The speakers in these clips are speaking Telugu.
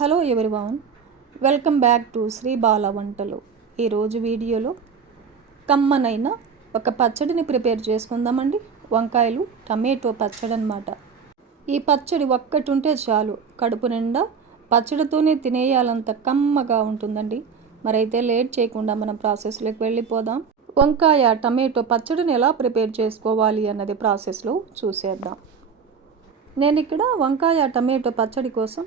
Hello everyone, welcome back to Sri Bala Vantalu. ఈరోజు వీడియోలో కమ్మనైన ఒక పచ్చడిని ప్రిపేర్ చేసుకుందామండి. వంకాయలు టమాటో పచ్చడి అన్నమాట. ఈ పచ్చడి ఒక్కటి ఉంటే చాలు, కడుపు నిండా పచ్చడితోనే తినేయాలంత కమ్మగా ఉంటుందండి. మరైతే లేట్ చేయకుండా మనం ప్రాసెస్లోకి వెళ్ళిపోదాం. వంకాయ టమాటో పచ్చడిని ఎలా ప్రిపేర్ చేసుకోవాలి అన్నది ప్రాసెస్లో చూసేద్దాం. నేను ఇక్కడ వంకాయ టమాటో పచ్చడి కోసం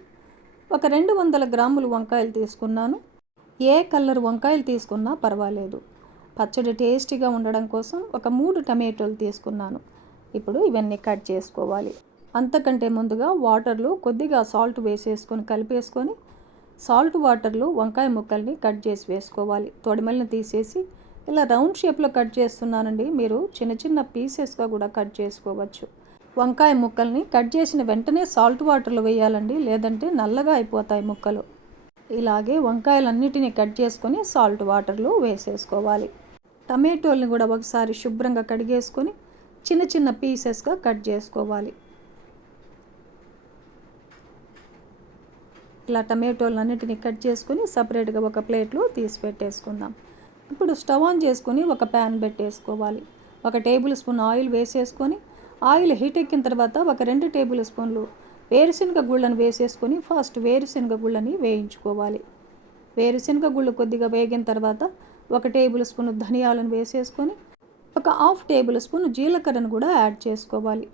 ఒక 200 గ్రాములు వంకాయలు తీసుకున్నాను. ఏ కలర్ వంకాయలు తీసుకున్నా పర్వాలేదు. పచ్చడి టేస్టీగా ఉండడం కోసం ఒక 3 టమాటోలు తీసుకున్నాను. ఇప్పుడు ఇవన్నీ కట్ చేసుకోవాలి. అంతకంటే ముందుగా వాటర్లో కొద్దిగా సాల్ట్ వేసేసుకొని కలిపేసుకొని సాల్ట్ వాటర్లో వంకాయ ముక్కల్ని కట్ చేసి వేసుకోవాలి. తొడిమల్ని తీసేసి ఇలా రౌండ్ షేప్లో కట్ చేస్తున్నానండి. మీరు చిన్న చిన్న పీసెస్గా కూడా కట్ చేసుకోవచ్చు. వంకాయ ముక్కల్ని కట్ చేసిన వెంటనే సాల్ట్ వాటర్లో వేయాలండి, లేదంటే నల్లగా అయిపోతాయి ముక్కలు. ఇలాగే వంకాయలన్నిటినీ కట్ చేసుకొని సాల్ట్ వాటర్లో వేసేసుకోవాలి. టమాటోల్ని కూడా ఒకసారి శుభ్రంగా కడిగేసుకొని చిన్న చిన్న పీసెస్గా కట్ చేసుకోవాలి. ఇలా టమాటోలన్నిటినీ కట్ చేసుకొని సపరేట్గా ఒక ప్లేట్లో తీసి పెట్టేసుకుందాం. ఇప్పుడు స్టవ్ ఆన్ చేసుకొని ఒక ప్యాన్ పెట్టేసుకోవాలి. 1 టేబుల్ స్పూన్ ఆయిల్ వేసేసుకొని ఆయిల్ హీట్ ఎక్కిన తర్వాత ఒక 2 టేబుల్ స్పూన్లు వేరుశనగ గుళ్ళను వేసేసుకొని ఫస్ట్ వేరుశనగ గుళ్ళని వేయించుకోవాలి. వేరుశనగ గుళ్ళు కొద్దిగా వేగిన తర్వాత 1 టేబుల్ స్పూన్ ధనియాలను వేసేసుకొని ఒక 1/2 టేబుల్ స్పూన్ జీలకర్రను కూడా యాడ్ చేసుకోవాలి.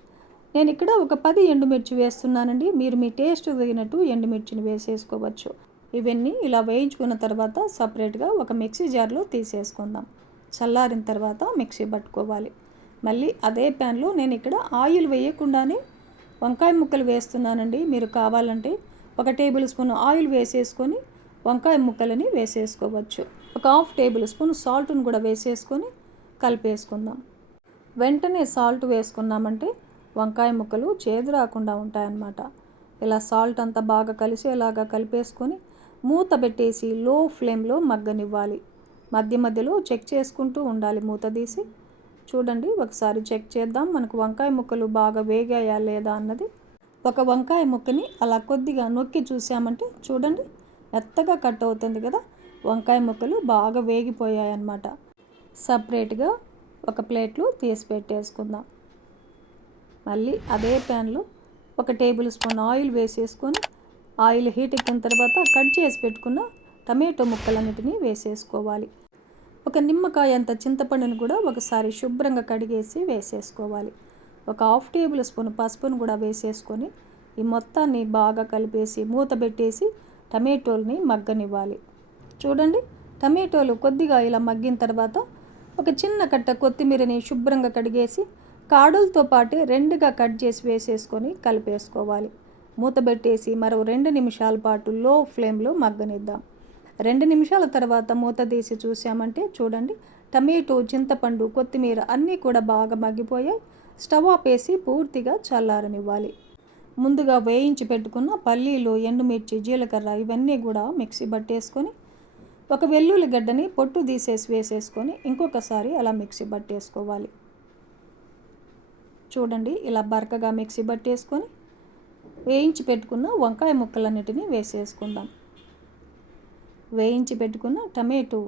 నేను ఇక్కడ ఒక 10 ఎండుమిర్చి వేస్తున్నానండి. మీరు మీ టేస్ట్ తగినట్టు ఎండుమిర్చిని వేసేసుకోవచ్చు. ఇవన్నీ ఇలా వేయించుకున్న తర్వాత సపరేట్గా ఒక మిక్సీ జార్లో తీసేసుకుందాం. చల్లారిన తర్వాత మిక్సీ పట్టుకోవాలి. మళ్ళీ అదే ప్యాన్లో నేను ఇక్కడ ఆయిల్ వేయకుండానే వంకాయ ముక్కలు వేస్తున్నానండి. మీరు కావాలంటే 1 టేబుల్ స్పూన్ ఆయిల్ వేసేసుకొని వంకాయ ముక్కలని వేసేసుకోవచ్చు. ఒక 1/2 టేబుల్ స్పూన్ సాల్ట్ను కూడా వేసేసుకొని కలిపేసుకుందాం. వెంటనే సాల్ట్ వేసుకున్నామంటే వంకాయ ముక్కలు చేదు రాకుండా ఉంటాయన్నమాట. ఇలా సాల్ట్ అంతా బాగా కలిసేలాగా కలిపేసుకొని మూత పెట్టేసి లో ఫ్లేమ్లో మగ్గనివ్వాలి. మధ్య మధ్యలో చెక్ చేసుకుంటూ ఉండాలి మూత తీసి. చూడండి, ఒకసారి చెక్ చేద్దాం మనకు వంకాయ ముక్కలు బాగా వేగాయా లేదా అన్నది. ఒక వంకాయ ముక్కని అలా కొద్దిగా నొక్కి చూసామంటే చూడండి మెత్తగా కట్ అవుతుంది కదా. వంకాయ ముక్కలు బాగా వేగిపోయాయి అన్నమాట. సపరేట్గా ఒక ప్లేట్లో తీసి పెట్టేసుకుందాం. మళ్ళీ అదే ప్యాన్లో 1 టేబుల్ స్పూన్ ఆయిల్ వేసేసుకొని ఆయిల్ హీట్ ఎక్కిన తర్వాత కట్ చేసి పెట్టుకున్న టమాటో ముక్కలన్నిటినీ వేసేసుకోవాలి. ఒక నిమ్మకాయ అంత చింతపండును కూడా ఒకసారి శుభ్రంగా కడిగేసి వేసేసుకోవాలి. ఒక 1/2 టేబుల్ స్పూన్ పసుపును కూడా వేసేసుకొని ఈ మొత్తాన్ని బాగా కలిపేసి మూత పెట్టేసి టమాటోల్ని మగ్గనివ్వాలి. చూడండి, టమాటోలు కొద్దిగా ఇలా మగ్గిన తర్వాత ఒక చిన్న కట్ట కొత్తిమీరని శుభ్రంగా కడిగేసి కాడులతో పాటే 2గా కట్ చేసి వేసేసుకొని కలిపేసుకోవాలి. మూత పెట్టేసి మరో 2 నిమిషాల పాటు లో ఫ్లేమ్లో మగ్గనిద్దాం. 2 నిమిషాల తర్వాత మూత తీసి చూసామంటే చూడండి టమాటో, చింతపండు, కొత్తిమీర అన్నీ కూడా బాగా మగ్గిపోయాయి. స్టవ్ ఆపేసి పూర్తిగా చల్లారనివ్వాలి. ముందుగా వేయించి పెట్టుకున్న పల్లీలు, ఎండుమిర్చి, జీలకర్ర ఇవన్నీ కూడా మిక్సీ పట్టేసుకొని ఒక వెల్లుల్లి గడ్డని పొట్టు తీసేసి వేసేసుకొని ఇంకొకసారి అలా మిక్సీ పట్టేసుకోవాలి. చూడండి, ఇలా బరకగా మిక్సీ పట్టేసుకొని వేయించి పెట్టుకున్న వంకాయ ముక్కలన్నిటినీ వేసేసుకుందాం. వేయించి పెట్టుకున్న టమాటో,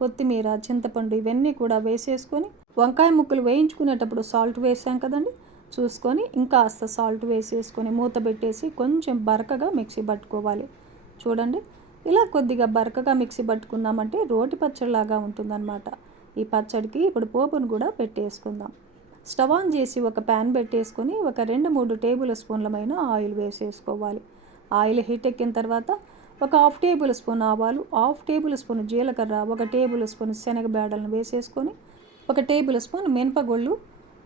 కొత్తిమీర, చింతపండు ఇవన్నీ కూడా వేసేసుకొని వంకాయ ముక్కలు వేయించుకునేటప్పుడు సాల్ట్ వేసాం కదండి, చూసుకొని ఇంకాస్త సాల్ట్ వేసేసుకొని మూత పెట్టేసి కొంచెం బరకగా మిక్సీ పట్టుకోవాలి. చూడండి, ఇలా కొద్దిగా బరకగా మిక్సీ పట్టుకున్నామంటే రోటి పచ్చడిలాగా ఉంటుందన్నమాట. ఈ పచ్చడికి ఇప్పుడు పోపును కూడా పెట్టేసుకుందాం. స్టవ్ ఆన్ చేసి ఒక ప్యాన్ పెట్టేసుకొని ఒక 2-3 టేబుల్ స్పూన్లమైన ఆయిల్ వేసేసుకోవాలి. ఆయిల్ హీట్ ఎక్కిన తర్వాత ఒక 1/2 టేబుల్ స్పూన్ ఆవాలు, 1/2 టేబుల్ స్పూన్ జీలకర్ర, 1 టేబుల్ స్పూన్ శనగబేడలను వేసేసుకొని 1 టేబుల్ స్పూన్ మినపగుళ్ళు,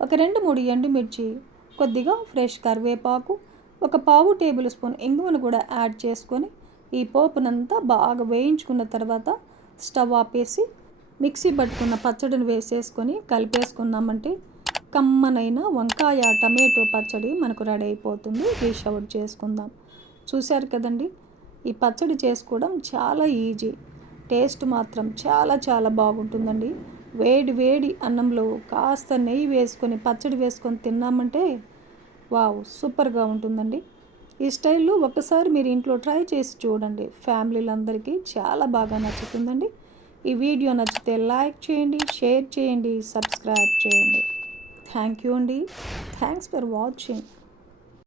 ఒక 2-3 ఎండుమిర్చి, కొద్దిగా ఫ్రెష్ కరివేపాకు, ఒక 1/4 టేబుల్ స్పూన్ ఇంగువను కూడా యాడ్ చేసుకొని ఈ పోపునంతా బాగా వేయించుకున్న తర్వాత స్టవ్ ఆపేసి మిక్సీ పట్టుకున్న పచ్చడిని వేసేసుకొని కలిపేసుకున్నామంటే కమ్మనైన వంకాయ టమాటో పచ్చడి మనకు రెడీ అయిపోతుంది. డిష్ అవుట్ చేసుకుందాం. చూశారు కదండి, ఈ పచ్చడి చేసుకోవడం చాలా ఈజీ. టేస్ట్ మాత్రం చాలా చాలా బాగుంటుందండి. వేడి వేడి అన్నంలో కాస్త నెయ్యి వేసుకొని పచ్చడి వేసుకొని తిన్నామంటే వావ్, సూపర్గా ఉంటుందండి. ఈ స్టైల్లో ఒక్కసారి మీరు ఇంట్లో ట్రై చేసి చూడండి. ఫ్యామిలీలందరికీ చాలా బాగా నచ్చుతుందండి. ఈ వీడియో నచ్చితే లైక్ చేయండి, షేర్ చేయండి, సబ్స్క్రైబ్ చేయండి. థ్యాంక్ యూ అండి. Thanks for watching.